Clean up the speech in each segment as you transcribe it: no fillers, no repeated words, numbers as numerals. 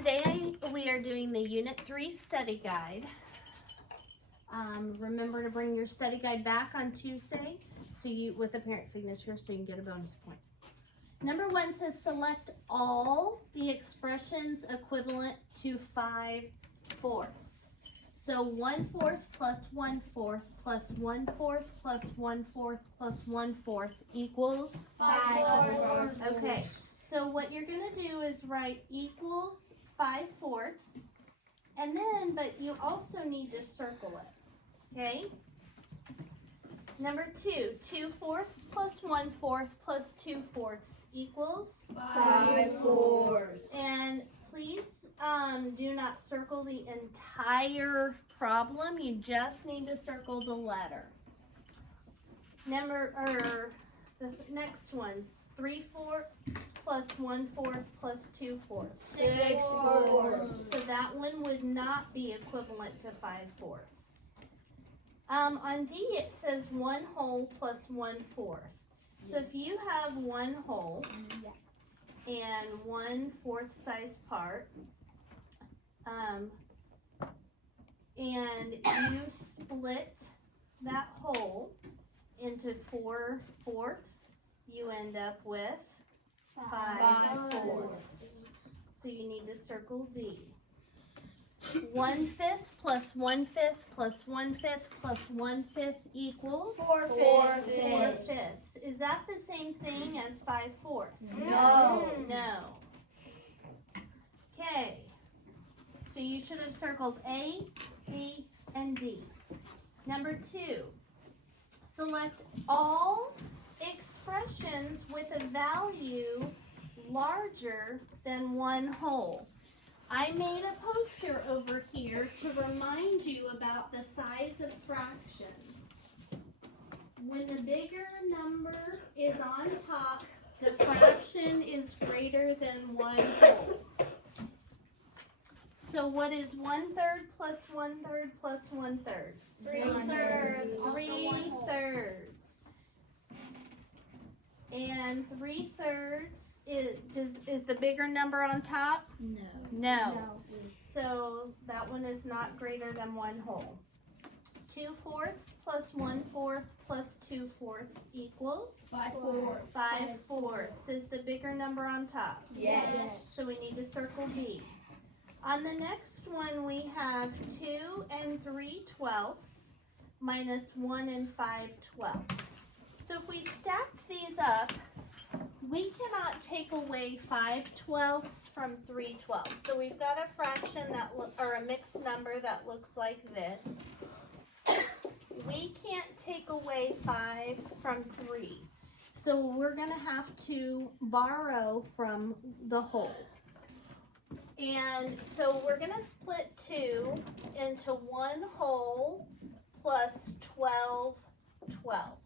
Today we are doing the Unit 3 study guide. Remember to bring your study guide back on Tuesday with a parent signature so you can get a bonus point. Number 1 says select all the expressions equivalent to 5/4. So 1/4 plus 1/4 plus 1/4 plus 1/4 plus 1/4 equals 5/4. Okay, so what you're going to do is write equals 5/4, and then, but you also need to circle it, okay? Number 2, 2/4 plus 1/4 plus 2/4 equals 5/4. And please do not circle the entire problem. You just need to circle the letter. The next one, 3/4 plus 1/4 plus 2/4. 6/4. So that one would not be equivalent to 5/4. On D it says 1 whole plus 1/4. So if you have 1 whole and 1/4 size part, and you split that whole into 4/4, you end up with 5/4. So you need to circle D. 1/5 plus 1/5 plus 1/5 plus 1/5 equals 4/5. 4/5. Is that the same thing as 5/4? No. No. Okay. So you should have circled A, B, and D. Number 2. Select all expressions with a value larger than 1 whole. I made a poster over here to remind you about the size of fractions. When the bigger number is on top, the fraction is greater than 1 whole. So what is 1/3 plus 1/3 plus 1/3? 3/3. 3/3. And 3/3 is the bigger number on top? No. So that one is not greater than 1 whole. 2/4 plus 1/4 plus 2/4 equals 5/4. 5/4 is the bigger number on top. Yes. So we need to circle B. On the next one we have 2 and 3/12 minus 1 and 5/12. So if we stacked these up, we cannot take away 5/12 from 3/12. So we've got a fraction or a mixed number that looks like this. We can't take away 5 from 3. So we're going to have to borrow from the whole. And so we're going to split 2 into 1 whole plus 12/12.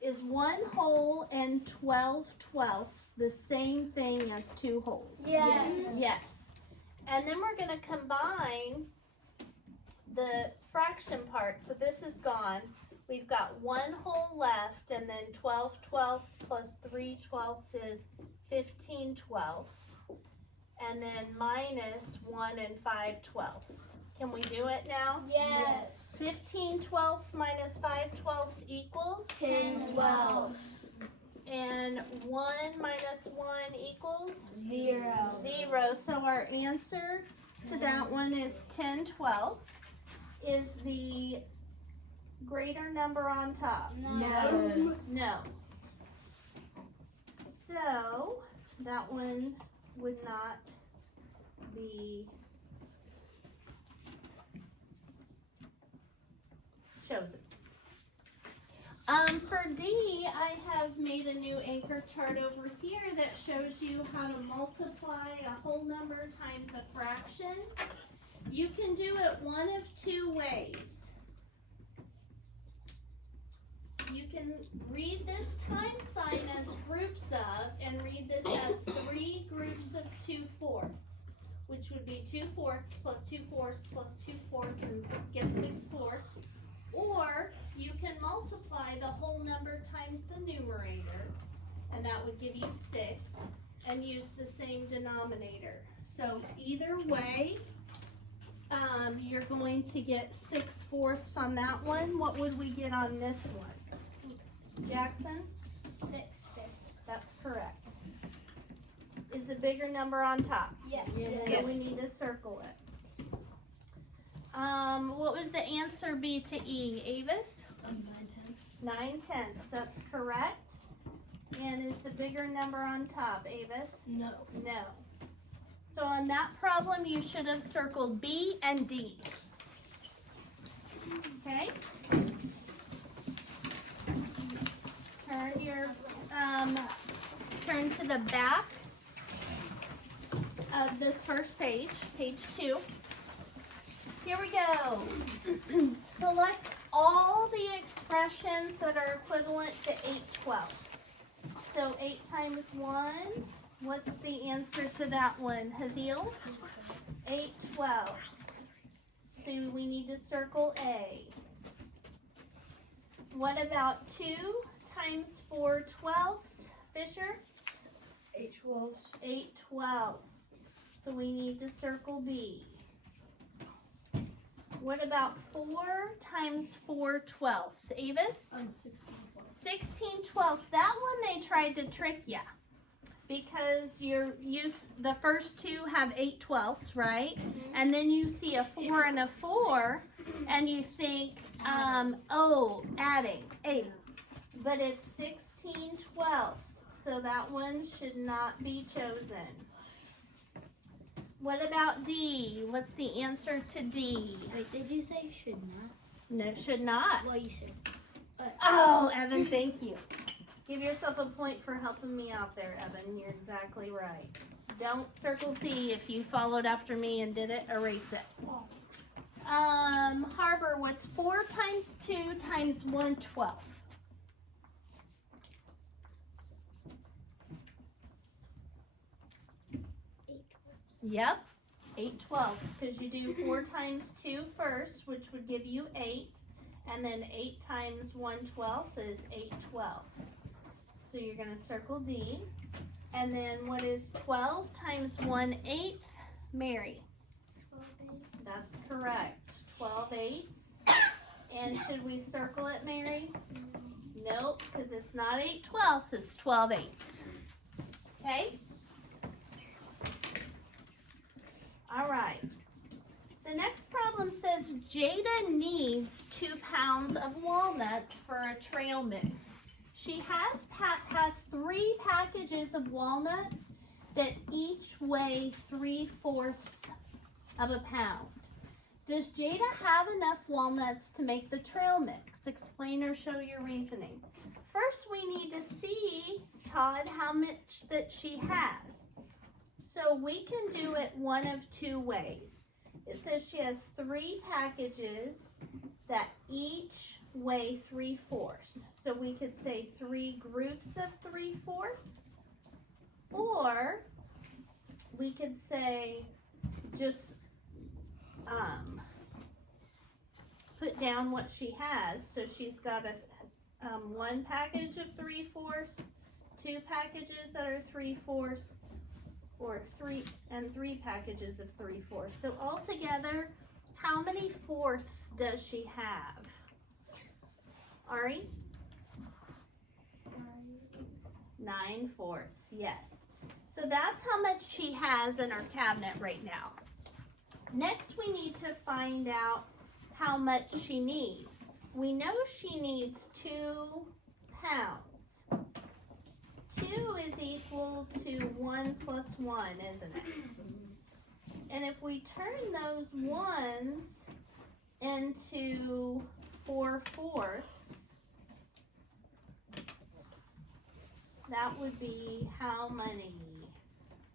Is 1 whole and 12/12 the same thing as 2 wholes? Yes. Yes. And then we're going to combine the fraction part. So this is gone. We've got 1 whole left, and then 12/12 plus 3/12 is 15/12. And then minus 1 and 5/12. Can we do it now? Yes. 15/12 minus 5/12 equals 10/12. And 1 minus 1 equals 0. 0. So our answer to that one is 10/12. Is the greater number on top? No. No. So that one would not be chosen. For D, I have made a new anchor chart over here that shows you how to multiply a whole number times a fraction. You can do it one of 2 ways. You can read this time sign as groups of, and read this as 3 groups of 2/4, which would be 2/4 plus 2/4 plus 2/4 and get 6/4. Or you can multiply the whole number times the numerator, and that would give you 6. and use the same denominator. So either way, you're going to get 6/4 on that one. What would we get on this one? Jackson? 6/5. That's correct. Is the bigger number on top? Yes. So we need to circle it. What would the answer be to E, Avis? 9/10. 9/10. That's correct. And is the bigger number on top, Avis? No. No. So on that problem, you should have circled B and D. Okay? Turn to the back of this first page, page 2. Here we go. Select all the expressions that are equivalent to 8/12. So 8 times 1, what's the answer to that one, Haziel? 8/12. So we need to circle A. What about 2 times 4/12, Fisher? 8/12. 8/12. So we need to circle B. What about 4 times 4/12, Avis? 16/12. That one they tried to trick you because the first two have 8/12, right? And then you see a 4 and a 4, and you think, adding 8. But it's 16/12, so that one should not be chosen. What about D? What's the answer to D? Wait, did you say should not? No, should not. Well, you said. Oh, Evan, thank you. Give yourself a point for helping me out there, Evan. You're exactly right. Don't circle C if you followed after me and did it. Erase it. Harbor, what's 4 times 2 times 1/12? Yep, 8/12, because you do 4 times 2 first, which would give you 8, and then 8 times 1/12 is 8/12. So you're going to circle D. And then what is 12 times 1/8, Mary? 12/8. That's correct, 12/8. And should we circle it, Mary? Nope, because it's not 8/12, it's 12/8. Okay? All right. The next problem says Jada needs 2 pounds of walnuts for a trail mix. She has 3 packages of walnuts that each weigh 3/4 of a pound. Does Jada have enough walnuts to make the trail mix? Explain or show your reasoning. First, we need to see, Todd, how much that she has. So we can do it one of 2 ways. It says she has 3 packages that each weigh 3/4. So we could say 3 groups of 3/4. Or we could say just put down what she has. So she's got a 1 package of 3/4, 2 packages that are 3/4, or 3 packages of 3/4. So altogether, how many fourths does she have? Ari? 9/4, yes. So that's how much she has in her cabinet right now. Next, we need to find out how much she needs. We know she needs 2 pounds. 2 is equal to 1 plus 1, isn't it? And if we turn those ones into 4/4, that would be how many?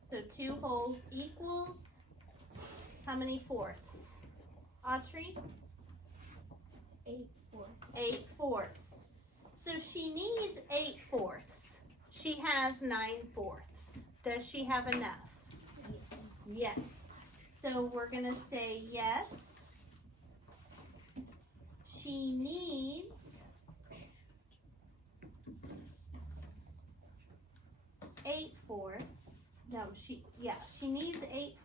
So 2 wholes equals how many fourths? Autrey? 8/4. 8/4. So she needs 8/4. She has 9/4. Does she have enough? Yes. So we're going to say yes. She needs 8/4. no, she needs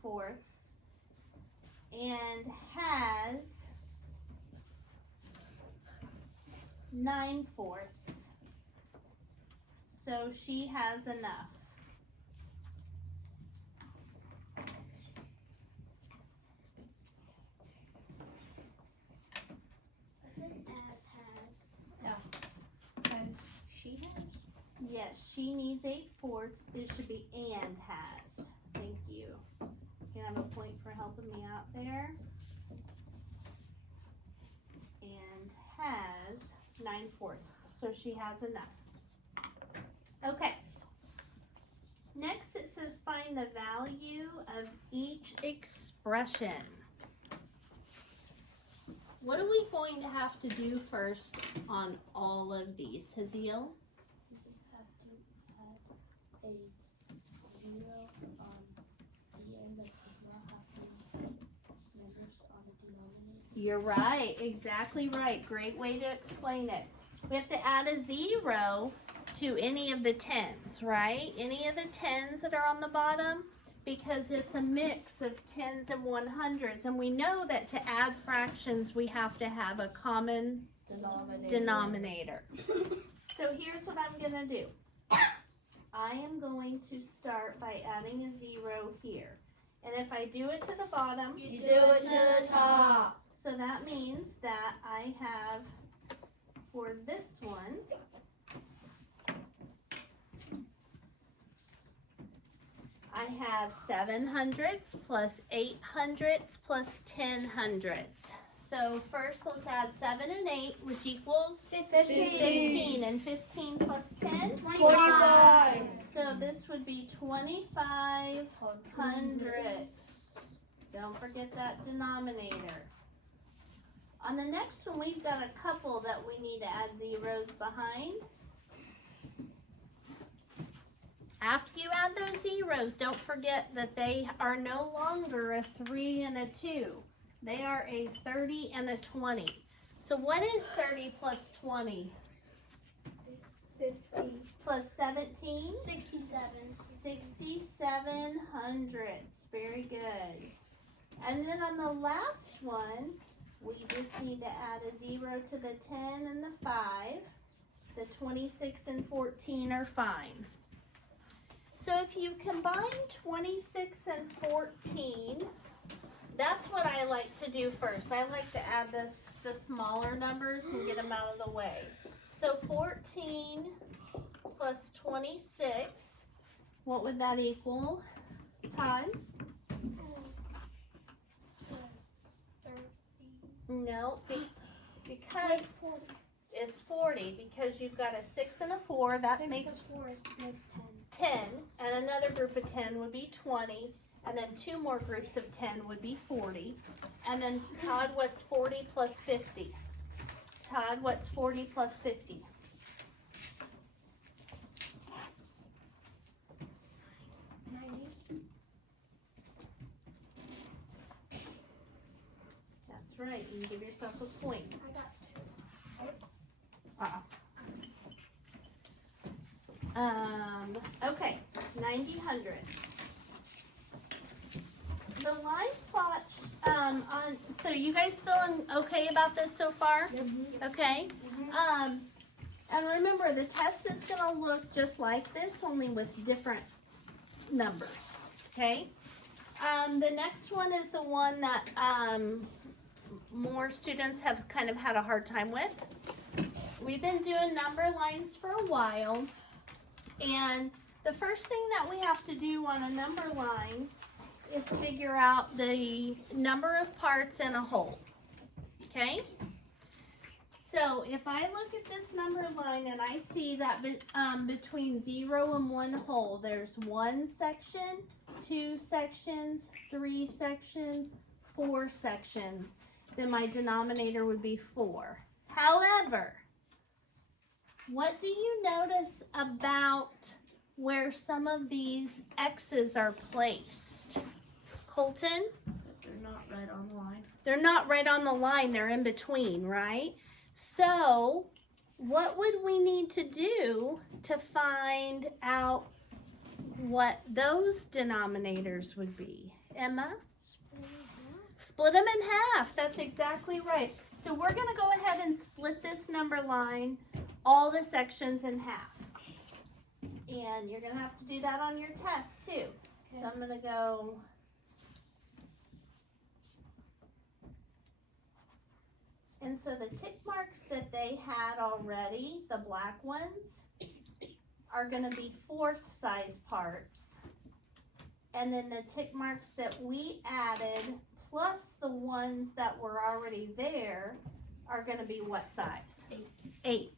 8/4 and has 9/4. So she has enough. I said as has. As she has. Yes, she needs 8/4. It should be and has. Thank you. Can I have a point for helping me out there? And has 9/4. So she has enough. Okay. Next it says find the value of each expression. What are we going to have to do first on all of these, Haziel? You have to add a 0 on the end of the have to numbers on the denominator. You're right, exactly right. Great way to explain it. We have to add a 0 to any of the 10s, right? Any of the 10s that are on the bottom, because it's a mix of 10s and 100s. And we know that to add fractions, we have to have a common denominator. So here's what I'm gonna do. I am going to start by adding a 0 here. And if I do it to the bottom, You do it to the top. so that means that I have, for this one, I have 700s plus 800s plus 1000s. So first let's add 7 and 8, which equals 15. And 15 plus 10? 25. So this would be 25 hundredths. Don't forget that denominator. On the next one, we've got a couple that we need to add zeros behind. After you add those zeros, don't forget that they are no longer a 3 and a 2. They are a 30 and a 20. So what is 30 plus 20? 50. Plus 17? 67. 67 hundredths. Very good. And then on the last one, we just need to add a 0 to the 10 and the 5. The 26 and 14 are fine. So if you combine 26 and 14, that's what I like to do first. I like to add the smaller numbers and get them out of the way. So 14 plus 26, what would that equal? Todd? 30. No, because it's 40, because you've got a 6 and a 4, that 6 makes plus 4 makes 10. 10, and another group of 10 would be 20, and then 2 more groups of 10 would be 40. And then Todd, what's 40 plus 50? Todd, what's 40 plus 50? 90. That's right, you can give yourself a point. I got 2. Okay, 90 hundredths. The line plot, so you guys feeling okay about this so far? Okay. And remember, the test is going to look just like this, only with different numbers. Okay. The next one is the one that more students have kind of had a hard time with. We've been doing number lines for a while, and the first thing that we have to do on a number line is figure out the number of parts in a whole. Okay? So if I look at this number line and I see that between 0 and 1 whole, there's 1 section, 2 sections, 3 sections, 4 sections, then my denominator would be 4. However, what do you notice about where some of these X's are placed? Colton? They're not right on the line. They're not right on the line, they're in between, right? So, what would we need to do to find out what those denominators would be. Emma? Split them in half. That's exactly right. So we're going to go ahead and split this number line, all the sections in half. And you're going to have to do that on your test too. Okay. So I'm going to go and so the tick marks that they had already, the black ones, are going to be 4th size parts. And then the tick marks that we added, plus the ones that were already there, are going to be what size? 8s.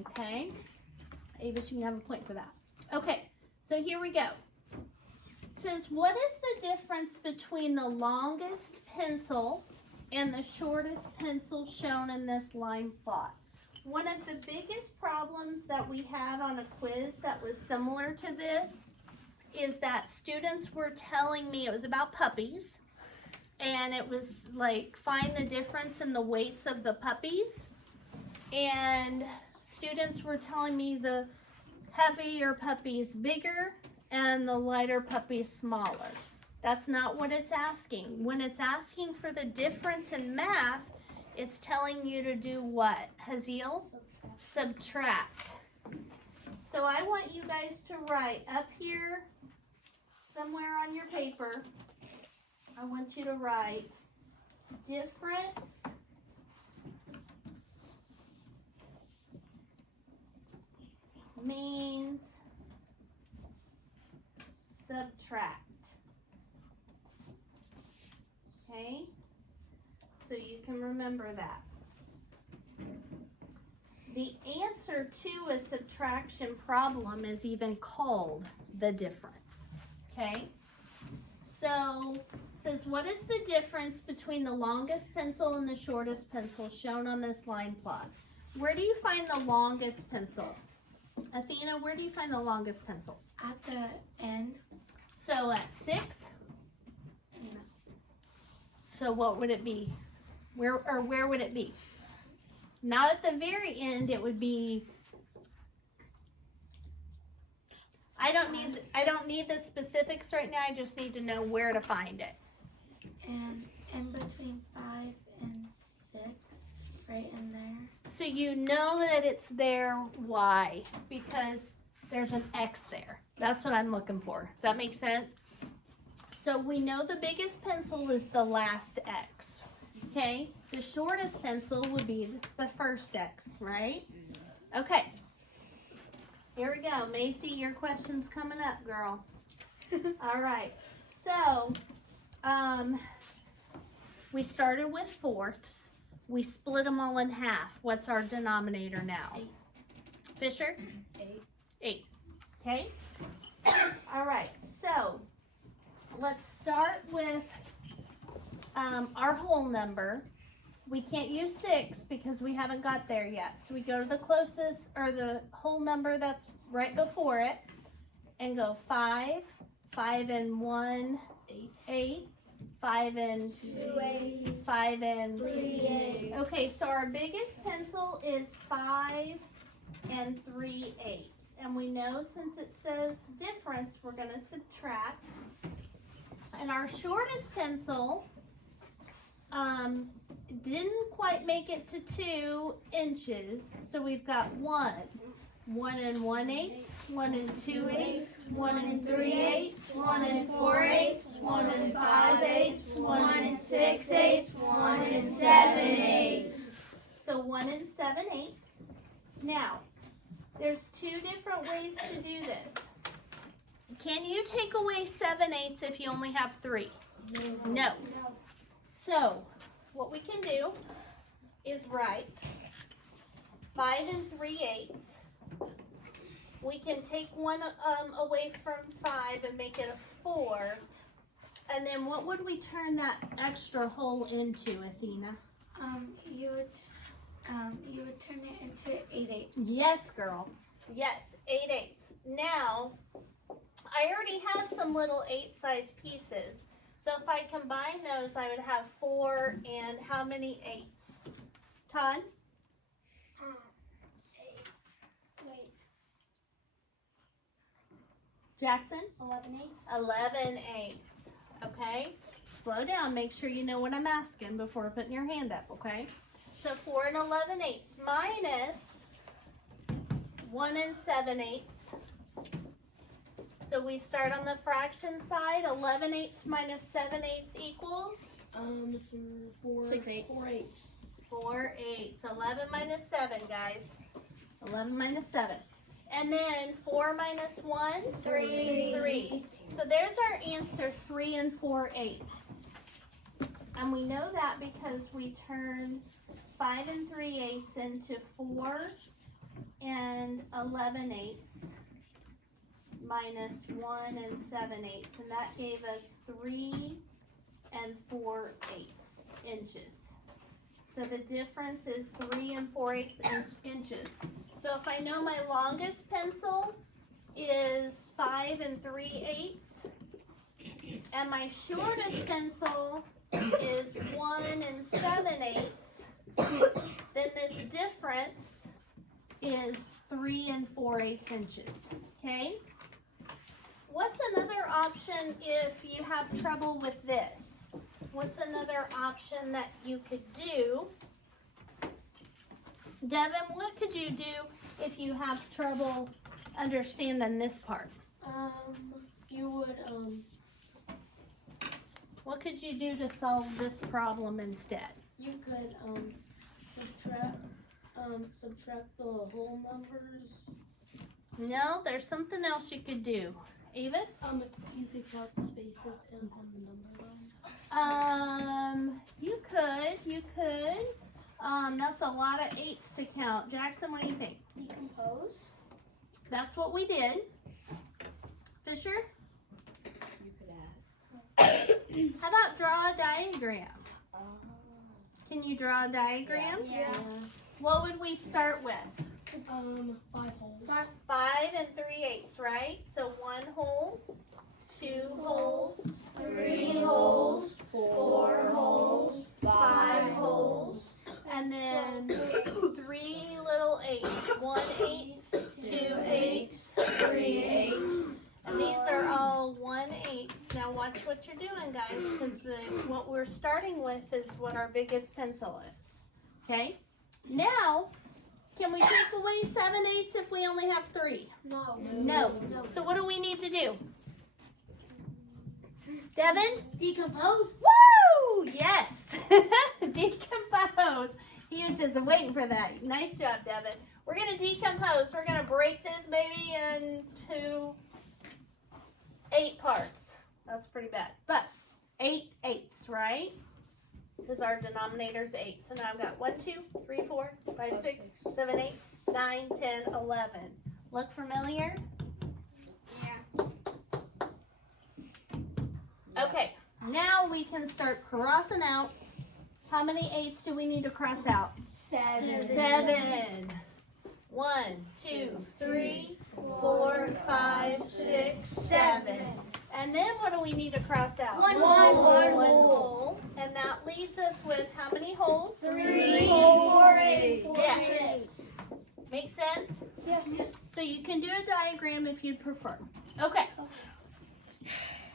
Okay. Avis, you can have a point for that. Okay, so here we go. It says, what is the difference between the longest pencil and the shortest pencil shown in this line plot? One of the biggest problems that we had on a quiz that was similar to this is that students were telling me, it was about puppies, and it was like, find the difference in the weights of the puppies. And students were telling me the heavier puppy's bigger and the lighter puppy's smaller. That's not what it's asking. When it's asking for the difference in math, it's telling you to do what, Haziel? Subtract. So I want you guys to write up here, somewhere on your paper, I want you to write difference means subtract. Okay? So you can remember that. The answer to a subtraction problem is even called the difference. Okay? So it says, what is the difference between the longest pencil and the shortest pencil shown on this line plot? Where do you find the longest pencil? Athena, where do you find the longest pencil? At the end. So at 6? No. So what would it be? Where would it be? Not at the very end, it would be, I don't need the specifics right now, I just need to know where to find it. And in between 5 and 6, right in there. So you know that it's there, why? Because there's an X there. That's what I'm looking for. Does that make sense? So we know the biggest pencil is the last X, okay? The shortest pencil would be the first X, right? Okay. Here we go. Macy, your question's coming up, girl. All right. So, we started with 4ths. We split them all in half. What's our denominator now? 8. Fisher? 8. 8. Okay? All right. So, let's start with our whole number. We can't use 6 because we haven't got there yet. So we go to the closest, or the whole number that's right before it, and go 5, 5 and 1, 8, 5 and 2 8s. 5 and 3 8s. Okay, so our biggest pencil is 5 and 3 8. And we know since it says difference, we're going to subtract. And our shortest pencil didn't quite make it to 2 inches. So we've got 1 and 1 8, 1 and 2 8, 1 and 3 8, 1 and 4 8, 1 and 5 8, 1 and 6 8, 1 and 7 8. So 1 and 7 8. Now, there's 2 different ways to do this. Can you take away 7 8 if you only have 3? No. So, what we can do is write 5 and 3 8. We can take 1 away from 5 and make it a 4. And then what would we turn that extra whole into, Athena? You would turn it into 8 8. Yes, girl. Yes, 8 8. Now, I already had some little 8-size pieces. So if I combine those, I would have 4 and how many 8s? Todd? 8. Wait. Jackson? 11/8. 11/8. Okay? Slow down. Make sure you know what I'm asking before putting your hand up, okay? So 4 and 11/8 minus 1 and 7/8. So we start on the fraction side. 11/8 minus 7/8 equals? Through 4. 6/8. 4/8. 4/8. 11 minus 7, guys. 11 minus 7. And then 4 minus 1? 3. 3. So there's our answer, 3 and 4/8. And we know that because we turn 5 and 3/8 into 4 and 11/8 minus 1 and 7/8. And that gave us 3 and 4/8 inches. So the difference is 3 and 4/8 inches. So if I know my longest pencil is 5 and 3/8 and my shortest pencil is 1 and 7/8, then this difference is 3 and 4/8 inches. Okay? What's another option if you have trouble with this? What's another option that you could do? Devin, what could you do if you have trouble understanding this part? You would, What could you do to solve this problem instead? you could, subtract the whole numbers. No, there's something else you could do. Avis? You could count the spaces on the number line. You could. That's a lot of 8s to count. Jackson, what do you think? Decompose. That's what we did. Fisher? You could add. How about draw a diagram? Can you draw a diagram? Yeah. What would we start with? 5 holes. 5 and 3/8, right? So 1 hole, 2 holes, 3 holes, 4 holes, 5 holes, and then 3 little 8s. 1/8, 2/8, 3/8. and these are all 1/8. Now watch what you're doing, guys, because what we're starting with is what our biggest pencil is. Okay? Now, can we take away 7/8 if we only have 3? No. So what do we need to do? Devin? Decompose. Woo! Yes! Decompose. He was just waiting for that. Nice job, Devin. We're going to decompose. We're going to break this baby into 8 parts. That's pretty bad. But 8 8s, right? Because our denominator's 8. So now I've got 1, 2, 3, 4, 5, 6, 7, 8, 9, 10, 11. Look familiar? Okay, now we can start crossing out. How many 8s do we need to cross out? 7. 1, 2, 3, 4, 5, 6, 7. And then what do we need to cross out? One hole. And that leaves us with how many holes? 3 4/8 Yes. Make sense? Yes. So you can do a diagram if you'd prefer. Okay.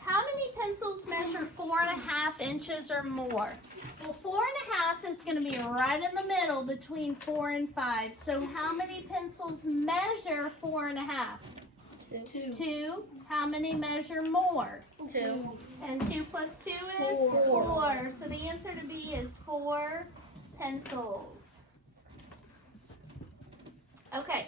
How many pencils measure 4.5 inches or more? Well, 4.5 is going to be right in the middle between 4 and 5. So how many pencils measure 4.5? 2. 2. How many measure more? 2. And 2 plus 2 is? 4. So the answer to B is 4 pencils. Okay.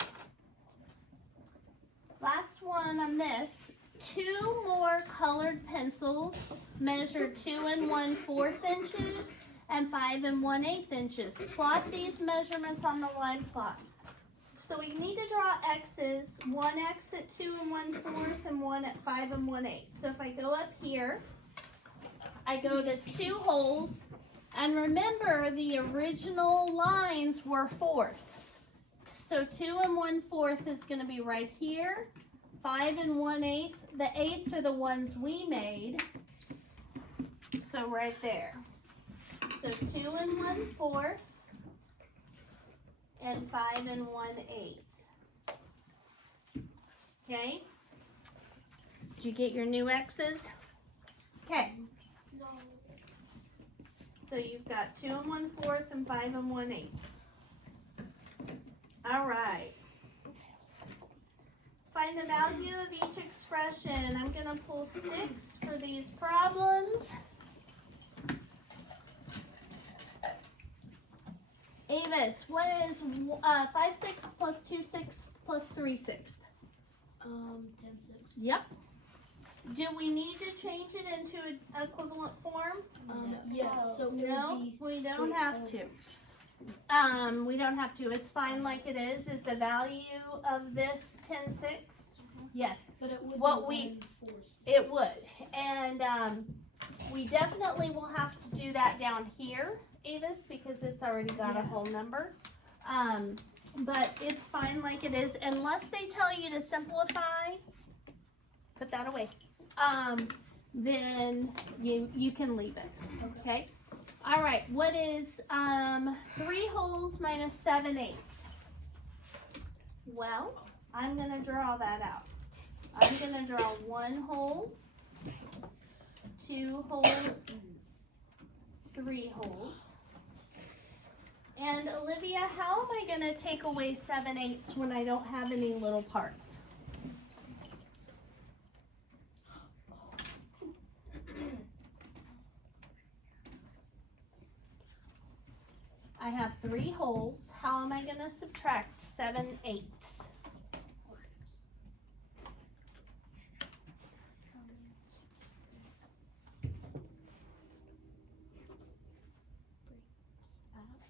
Last one on this. 2 more colored pencils measure 2 1/4 inches and 5 1/8 inches. Plot these measurements on the line plot. So we need to draw X's, 1 X at 2 1/4 and 1 at 5 1/8. So if I go up here, I go to 2 holes, and remember the original lines were fourths. So 2 1/4 is going to be right here, 5 1/8. The 8s are the ones we made, so right there. So 2 1/4. And 5 1/8. Okay? Did you get your new X's? Okay, No. so you've got 2 1/4 and 5 1/8. All right. Find the value of each expression. I'm going to pull sticks for these problems. Avis, what is 5/6 plus 2/6 plus 3/6? 10/6. Yep. Do we need to change it into an equivalent form? Yes. So it No, would be. we don't wait, have to. We don't have to. It's fine like it is. Is the value of this 10/6? Yes, But it would What be we- 1/4. it would. And we definitely will have to do that down here, Avis, because it's already got a Yeah. whole number. But it's fine like it is, unless they tell you to simplify. Put that away. Then you can leave it. Okay. All right. What is 3 holes minus 7/8? Well, I'm gonna draw that out. I'm gonna draw 1 hole, 2 holes, 3 holes. And Olivia, how am I gonna take away 7/8 when I don't have any little parts? I have 3 holes. How am I gonna subtract 7/8?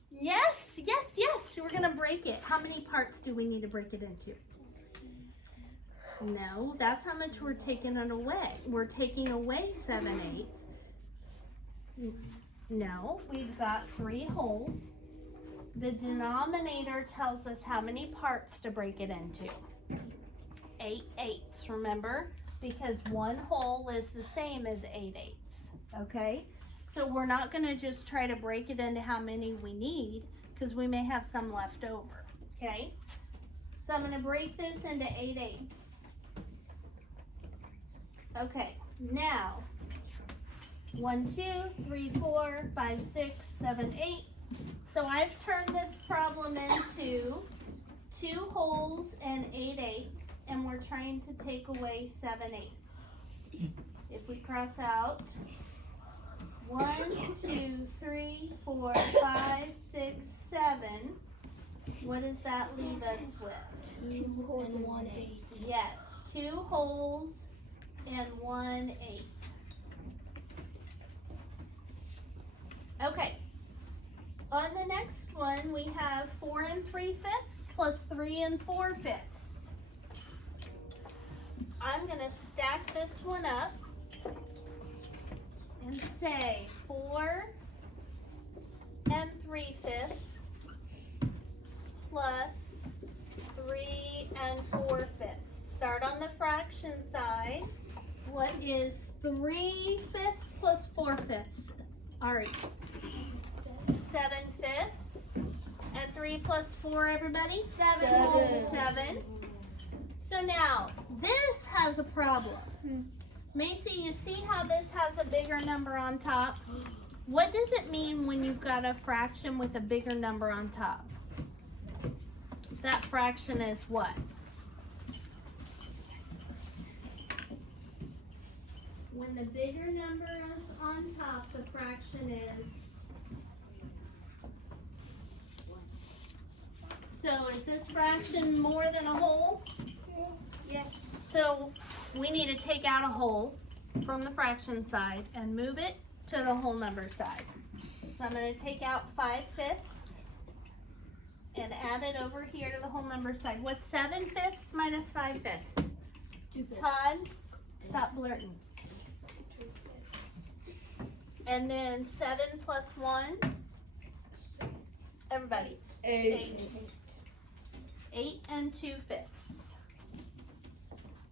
Yes, yes, yes. We're gonna break it. How many parts do we need to break it into? No, that's how much we're taking it away. We're taking away 7/8. No, we've got 3 holes. The denominator tells us how many parts to break it into. 8/8, remember? Because 1 hole is the same as 8/8, okay? So we're not gonna just try to break it into how many we need, because we may have some left over, okay? So I'm gonna break this into 8/8. Okay, now, 1, 2, 3, 4, 5, 6, 7, 8. So I've turned this problem into 2 holes and 8/8, and we're trying to take away 7/8. If we cross out 1, 2, 3, 4, 5, 6, 7, what does that leave us with? 2 holes and 1/8. Yes, 2 holes and 1/8. Okay. On the next one, we have 4 3/5 plus 3 4/5. I'm gonna stack this one up and say 4 3/5 plus 3 4/5. Start on the fraction side. What is 3/5 plus 4/5? All right. 7/5. And 3 plus 4, everybody? 7. 7. So now, this has a problem. Macy, you see how this has a bigger number on top? What does it mean when you've got a fraction with a bigger number on top? That fraction is what? When the bigger number is on top, the fraction is. So is this fraction more than a whole? Yes. So we need to take out a whole from the fraction side and move it to the whole number side. So I'm going to take out 5/5 and add it over here to the whole number side. What's 7/5 minus 5/5? 2/5. Todd, stop blurting. And then 7 plus 1. Everybody. 8. 8 2/5.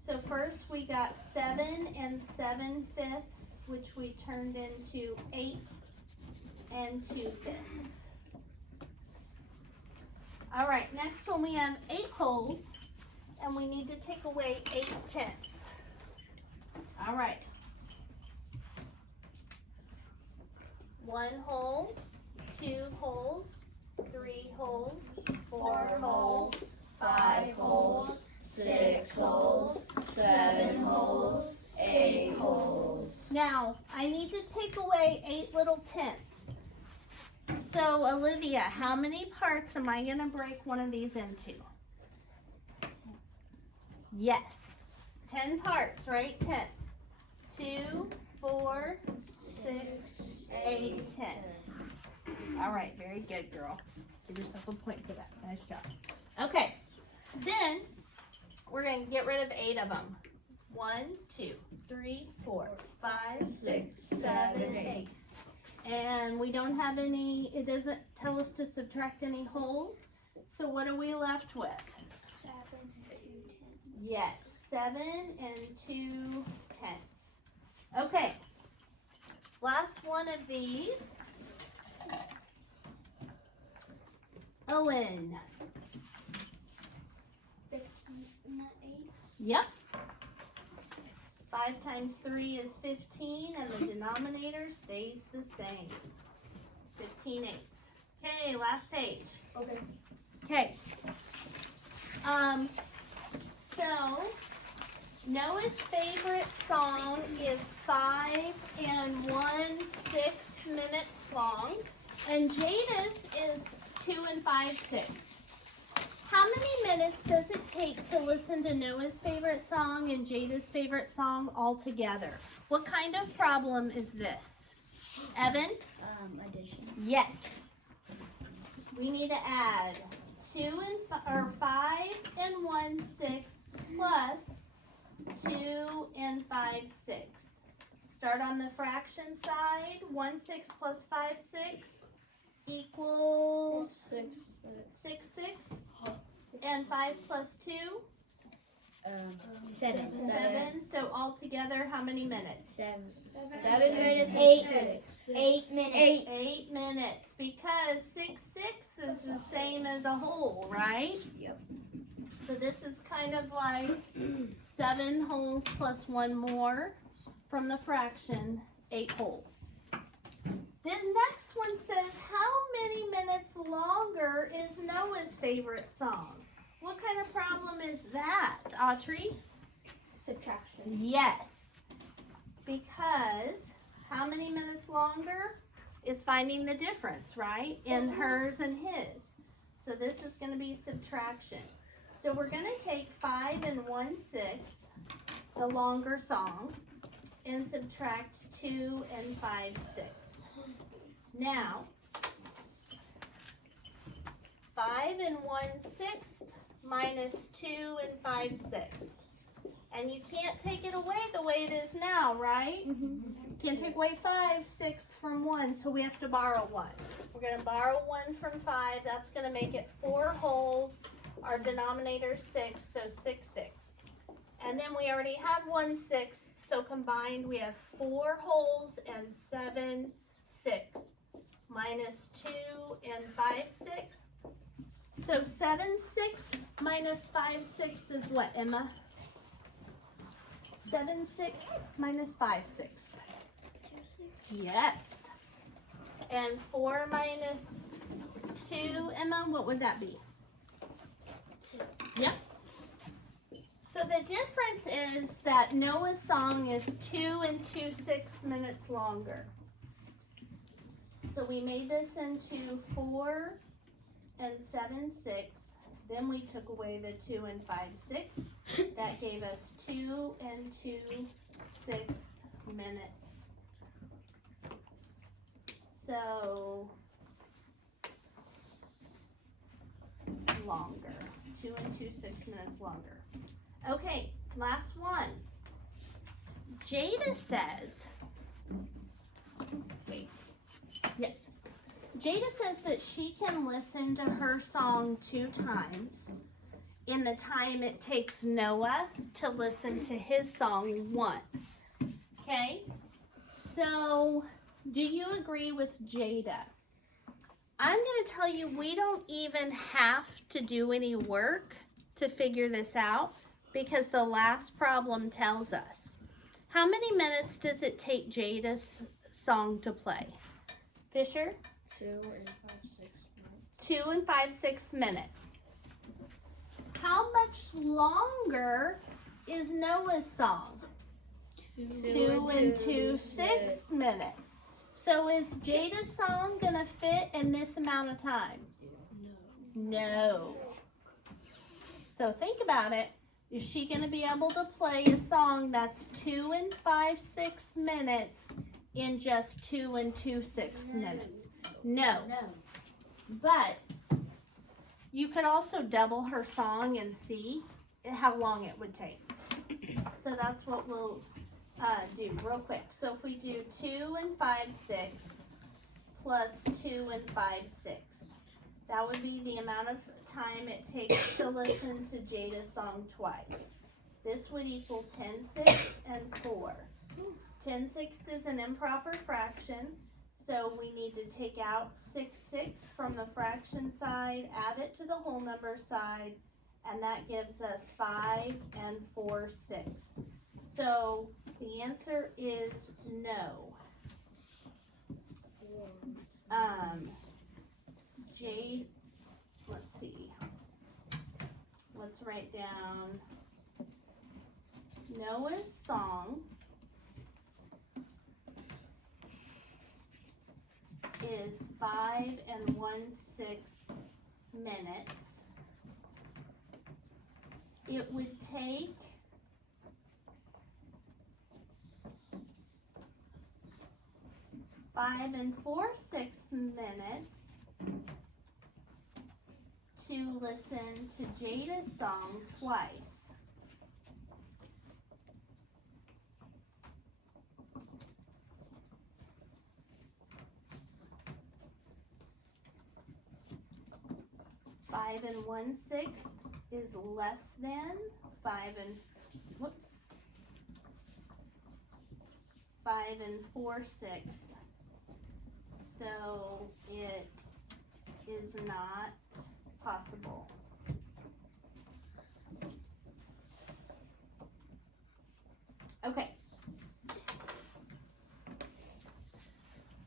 So first we got 7 7/5, which we turned into 8 2/5. All right, next one we have 8 holes, and we need to take away 8/10. All right. 1 hole, 2 holes, 3 holes, 4 holes, 5 holes, 6 holes, 7 holes, 8 holes. Now, I need to take away 8 little tenths. So, Olivia, how many parts am I going to break one of these into? Yes. 10 parts, right? Tenths. 2, 4, 6, 8, 10. All right, very good, girl. Give yourself a point for that. Nice job. Okay, then we're going to get rid of 8 of them. 1, 2, 3, 4, 5, 6, 7, 8. And we don't have any, it doesn't tell us to subtract any holes. So what are we left with? 7 and 2 tenths. Yes, 7 and 2 tenths. Okay, last one of these. Owen. 15 eighths. Yep. 5 times 3 is 15, and the denominator stays the same. 15 eighths. Okay, last page. Okay. Okay. So Noah's favorite song is 5 and 1/6 minutes long, and Jada's is 2 and 5/6. How many minutes does it take to listen to Noah's favorite song and Jada's favorite song all together? What kind of problem is this? Evan? Addition. Yes. We need to add 5 and 1/6 plus 2 and 5/6. Start on the fraction side. 1/6 plus 5/6 equals 6/6. And 5 plus 2? 7. 7. So altogether, how many minutes? 7 minutes. 8 minutes. 8 minutes. Because 6/6 is the same as a whole, right? Yep. So this is kind of like 7 holes plus 1 more from the fraction, 8 holes. The next one says, how many minutes longer is Noah's favorite song? What kind of problem is that, Autrey? Subtraction. Yes, because how many minutes longer is finding the difference, right? In hers and his. So this is going to be subtraction. So we're going to take 5 and 1/6, the longer song, and subtract 2 and 5/6. Now, 5 and 1/6 minus 2 and 5/6. And you can't take it away the way it is now, right? Can't take away 5, 6 from 1, so we have to borrow 1. We're going to borrow 1 from 5. That's going to make it 4 holes. Our denominator 6, so 6/6. And then we already have 1/6, so combined we have 4 holes and 7/6 minus 2 and 5/6. So 7/6 minus 5/6 is what, Emma? 7/6 minus 5/6. Yes. And 4 minus 2, Emma, what would that be? 2. Yep. So the difference is that Noah's song is 2 and 2/6 minutes longer. So we made this into 4 and 7/6. Then we took away the 2 and 5/6. That gave us 2 and 2/6 minutes. So longer. 2 and 2/6 minutes longer. Okay, last one. Jada says, wait, yes. Jada says that she can listen to her song 2 times in the time it takes Noah to listen to his song once. Okay? So, do you agree with Jada? I'm going to tell you we don't even have to do any work to figure this out because the last problem tells us. How many minutes does it take Jada's song to play? Fisher? 2 and 5, 6 minutes. 2 and 5, 6 minutes. How much longer is Noah's song? 2 and 2, 6 minutes. So is Jada's song gonna fit in this amount of time? No. So think about it. Is she gonna be able to play a song that's 2 and 5, 6 minutes in just 2 and 2, 6 minutes? No. But you could also double her song and see how long it would take. So that's what we'll do real quick. So if we do 2 and 5, 6 plus 2 and 5, 6, that would be the amount of time it takes to listen to Jada's song twice. This would equal 10, 6, and 4. 10, 6 is an improper fraction, so we need to take out 6, 6 from the fraction side, add it to the whole number side, and that gives us 5 and 4 sixths. So the answer is no. Jade, let's see. Let's write down Noah's song is 5 and 1/6 minutes. It would take 5 and 4/6 minutes to listen to Jada's song twice. Five and 1/6 is less than 5 and 4/6. So it is not possible. Okay.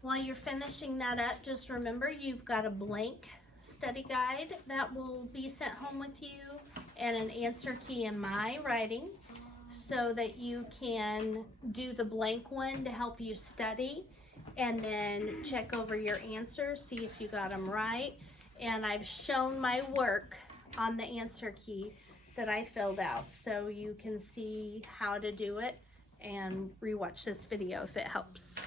While you're finishing that up, just remember you've got a blank study guide that will be sent home with you and an answer key in my writing so that you can do the blank one to help you study and then check over your answers, see if you got them right. And I've shown my work on the answer key that I filled out so you can see how to do it and rewatch this video if it helps.